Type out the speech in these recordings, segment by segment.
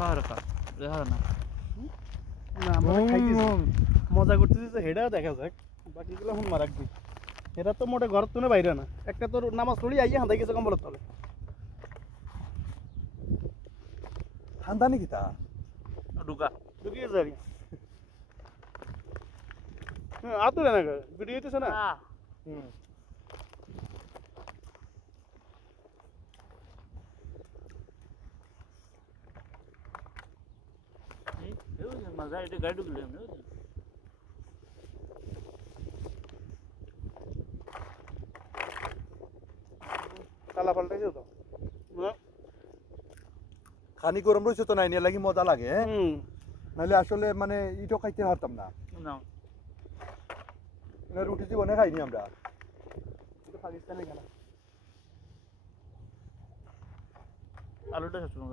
না আমরা খাইতেছি মজা করতেছি তো হেডা দেখা যাক বাকিগুলো এখন মারাকবি এরা তো মোটে ঘর তুলে বাইরে না একটা তোর নামাজ পড়ি আইয়া হাঁদাই গেছে কম্বলের তলে ঠান্ডা নাকি তা ঢুকিয়ে যাবি হ্যাঁ আতুরে না ভিডিও হইতেছে না হুম मजा इथे गाडी ढुकली आम्ही তালা পাল্টাইছে তো খানি গরম রয়েছে তো নাই নিয়ে লাগি মজা লাগে হুম নাহলে আসলে মানে ইটো খাইতে পারতাম না না রুটি জীবনে খাইনি আমরা এটা পাকিস্তানি খানা আলুটা শেষ করুন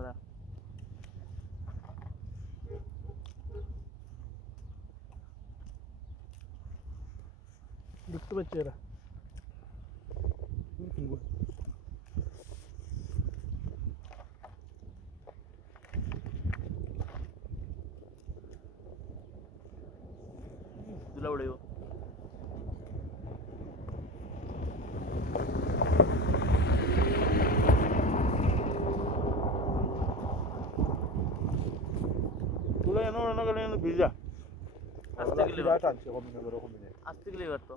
ঢুকতে পারছি এরা तुला उडे তুলে এনো এনো গেলে ভিজা আস্তে গেলে টানছে কমিনে কমিনে আস্তে গেলে পারতো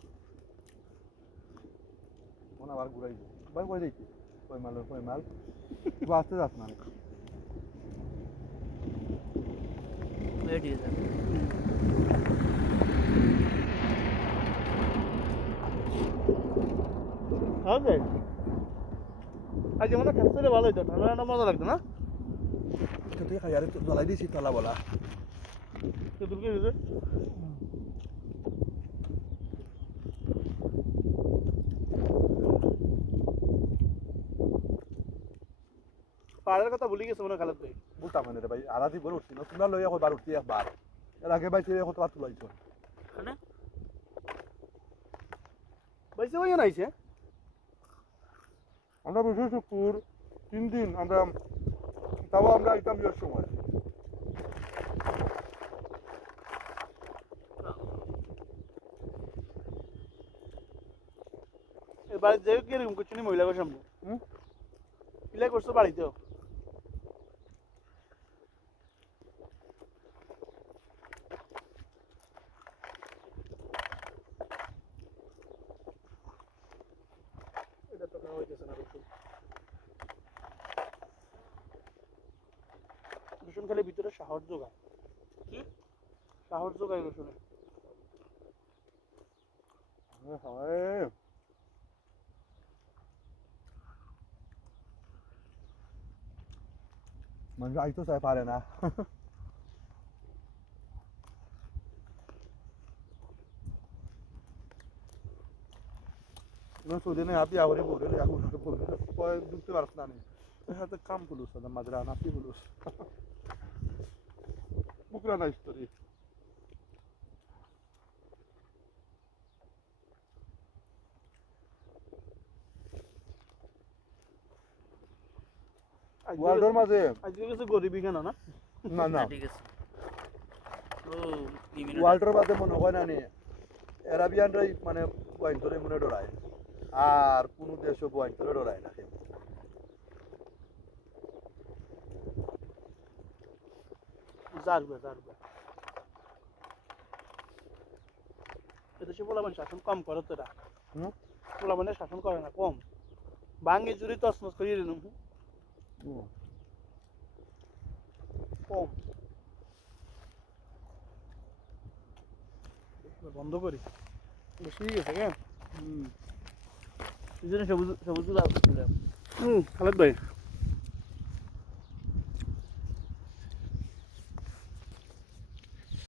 মনে আবার ঘুরাই ভাই কই যাইছি কই মাল তুই আসতে যাস না वेट ये सर খাওয়া যায় আজ যেমন খেতে ভালো হইতো ঠান্ডা ঠান্ডা মজা লাগতো না তুই খাই আরে জ্বালাই দিছি তলা বলা তুলকে দিতে পাহাড়ের কথা ভুলে গেছে মনে হয় খালেদ ভাই বলতাম না রে ভাই আরাদি বড় উঠছি না তোমরা লইয়া কই বার উঠছি একবার এর আগে ভাই তুই কতবার তুলাইছো है বাইসে ভাই নাইছে আমরা বসে শুকুর 3 দিন আমরা তাও আমরা আইতাম এর সময় এবার যে কিরকম কিছু নি মহিলা করে সামনে কিলা করছো বাড়িতেও এটা তো খাওয়া হইতেছে না রসুন রসুন খালি ভিতরে সাহস যোগায় কি সাহস যোগায় রসুনে হয় মানুষ আইতো চাই পারে না সুদিনে হাতি আবরি বলে এখন ঢুকতে পারছ না আমি হাতে কাম ফুলুস না মাজরা নাতি ফুলুস বুকরা না স্টোরি ওয়ার্ল্ডের মাঝে আজকে কিছু গরিবই কেন না না না ঠিক আছে ও 2 মিনিট ওয়ার্ল্ডের মাঝে মনে হয় না নি অ্যারাবিয়ানরাই মানে পয়েন্ট ধরে মনে ডরায় আর কোন দেশও পয়েন্ট ধরে ডরায় না জারবে এদেশে পোলাপান শাসন কম করে তো এরা পোলাপানের শাসন করে না কম ভাঙ্গে চুরি তসমস করিয়ে দিন কম বন্ধ করি বেশি গেছে কেন এই জন্য সবুজ সবুজ খালেদ ভাই